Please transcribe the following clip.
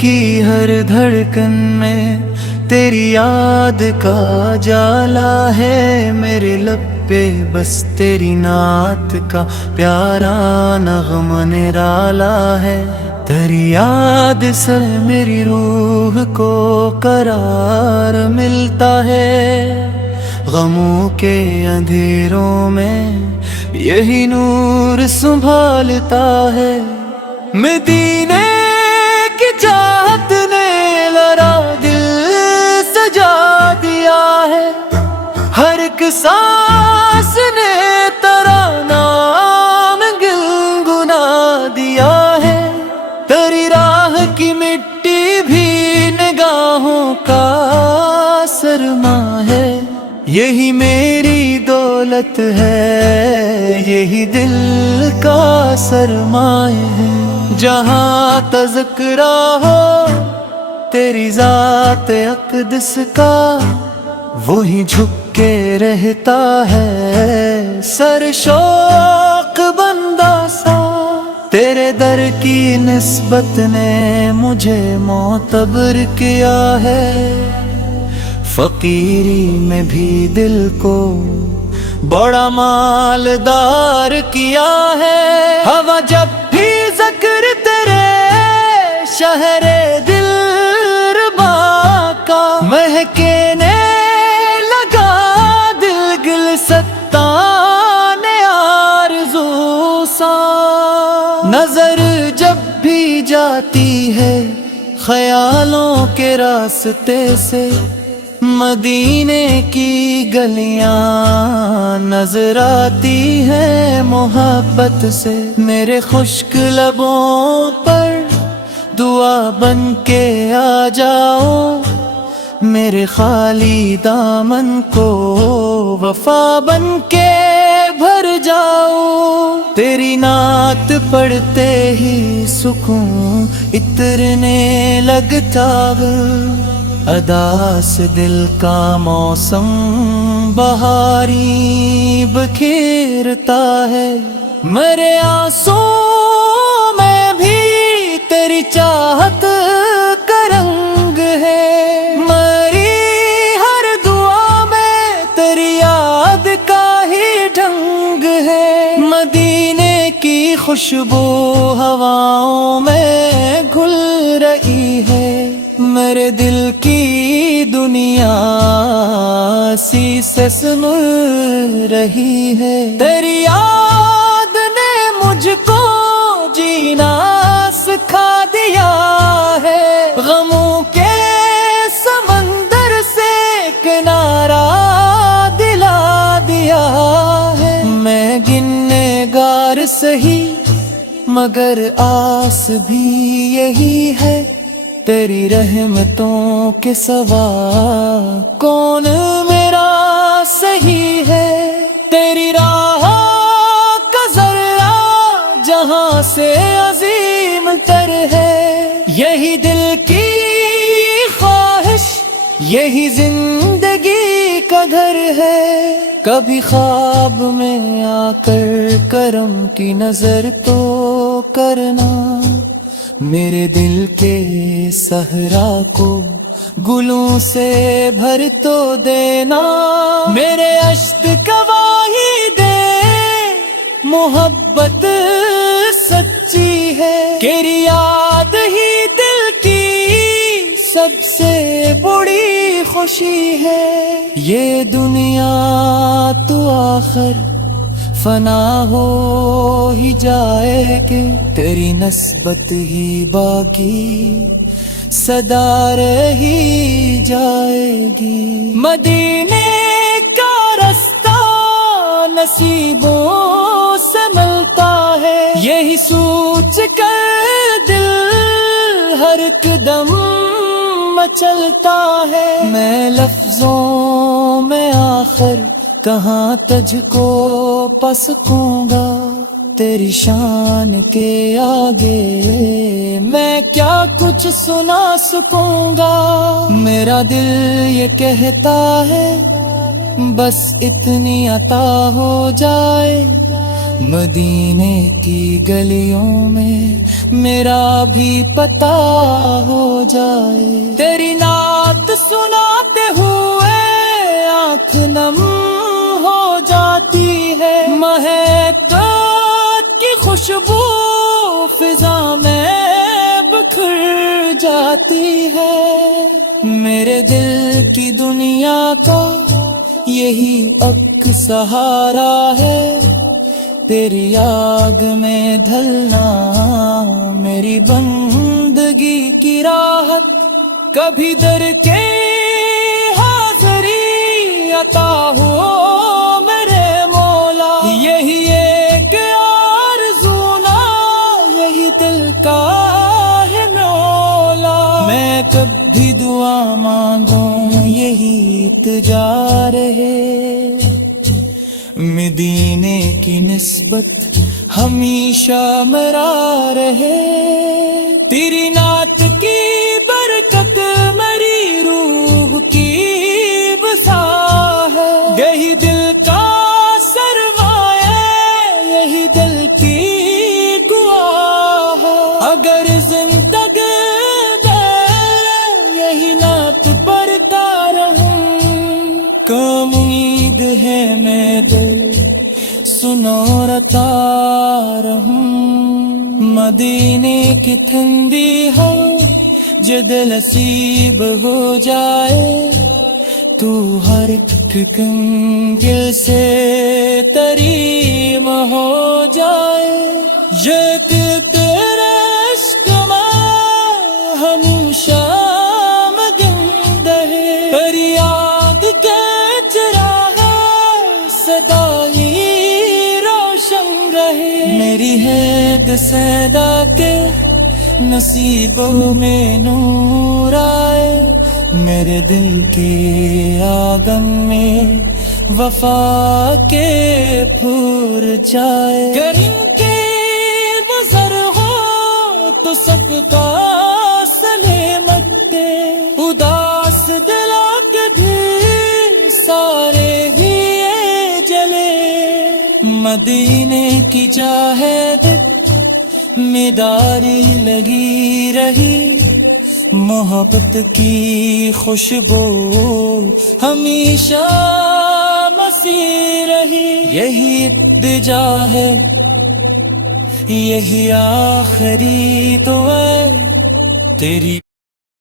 کی ہر دھڑکن میں تیری یاد کا جالا ہے، میرے لب پہ بس تیری نعت کا پیارا نغمہ نرالا ہے۔ تیری یاد سے میری روح کو قرار ملتا ہے، غموں کے اندھیروں میں یہی نور سنبھالتا ہے۔ مدینے کی چاہت نے لرا دل سجا دیا ہے، ہر ایک سانس نے تیرا نام گنگنا دیا ہے۔ تیری راہ کی مٹی بھی نگاہوں کا سرما ہے، یہی میری دولت ہے، یہی دل کا سرمایہ ہے۔ جہاں تذکرہ ہو تیری ذات اقدس کا، وہی جھک کے رہتا ہے سر شوق بندہ سا۔ تیرے در کی نسبت نے مجھے معتبر کیا ہے، فقیری میں بھی دل کو بڑا مالدار کیا ہے۔ ہوا جب بھی ذکر تیرے شہر دلربا کا مہکنے لگا، دل گل ستانے آرزو سا۔ نظر جب بھی جاتی ہے خیالوں کے راستے سے، مدینے کی گلیاں نظر آتی ہیں محبت سے۔ میرے خشک لبوں پر دعا بن کے آ جاؤ، میرے خالی دامن کو وفا بن کے بھر جاؤ۔ تیری نعت پڑھتے ہی سکون اترنے لگتا، ادا سے دل کا موسم بہاری بکھیرتا ہے۔ میرے آنسوں میں بھی تیری چاہت کا رنگ ہے، میری ہر دعا میں تیری یاد کا ہی ڈھنگ ہے۔ مدینے کی خوشبو ہواؤں میں گھل رہی ہے، میرے دل کی دنیا سی سے سمر رہی ہے۔ تیری یاد نے مجھ کو جینا سکھا دیا ہے، غموں کے سمندر سے کنارہ دلا دیا ہے۔ میں گننے گار سہی مگر آس بھی یہی ہے، تیری رحمتوں کے سوا کون میرا صحیح ہے۔ تیری راہ کا ذرہ جہاں سے عظیم تر ہے، یہی دل کی خواہش یہی زندگی کا گھر ہے۔ کبھی خواب میں آ کر کرم کی نظر تو کرنا، میرے دل کے صحرا کو گلوں سے بھر تو دینا۔ میرے اشک گواہی دے محبت سچی ہے، تیری یاد ہی دل کی سب سے بڑی خوشی ہے۔ یہ دنیا تو آخر فنا ہو ہی جائے گی، تیری نسبت ہی باقی سدا رہی جائے گی۔ مدینے کا رستہ نصیبوں سے ملتا ہے، یہی سوچ کر دل ہر ایک دم مچلتا ہے۔ میں لفظوں میں آخر کہاں تجھ کو پسکوں گا، تیری شان کے آگے میں کیا کچھ سنا سکوں گا۔ میرا دل یہ کہتا ہے بس اتنی عطا ہو جائے، مدینے کی گلیوں میں میرا بھی پتہ ہو جائے، تیری نعت سناتے ہوئے آنکھ نم ہو جاتی ہے، مہکات کی خوشبو فضا میں بکھر جاتی ہے، میرے دل کی دنیا کا یہی ایک سہارا ہے، تیری آگ میں ڈھلنا میری بندگی کی راحت، کبھی در کے حاضری عطا ہو میرے مولا، یہی ایک آرزو نا یہی دل کا ہے مولا، میں کبھی دعا مانگوں یہی التجا رہے، مدینے کی نسبت ہمیشہ میرا رہے، تیری نعت کی برکت میری روح کی بسا ہے، یہی دل کا سرمایہ یہی دل کی دعا ہے، اگر زندگی یہی نعت پڑھتا رہوں، کم امید ہے میں دل سنورتا رہوں، مدینے کی ٹھنڈی ہوا جد نصیب ہو جائے، تو ہر ایک کنگل سے تریم ہو جائے، یہ تیرے عشق میں ہمیشہ مگن رہے، فریاد کے چراغ صدا ہی روشن رہے، میری ہید سیدا کے نصیبوں میں نور آئے، میرے دل کے آنگن میں وفا کے پھول جائے، کریم کی نظر ہو تو سب کا سلیمت دے، اداس دلا کے بھی سارے ہی جلے، مدینے کی چاہت مداری لگی رہی، محبت کی خوشبو ہمیشہ مسیح رہی، یہی التجا ہے یہی آخری دعا تیری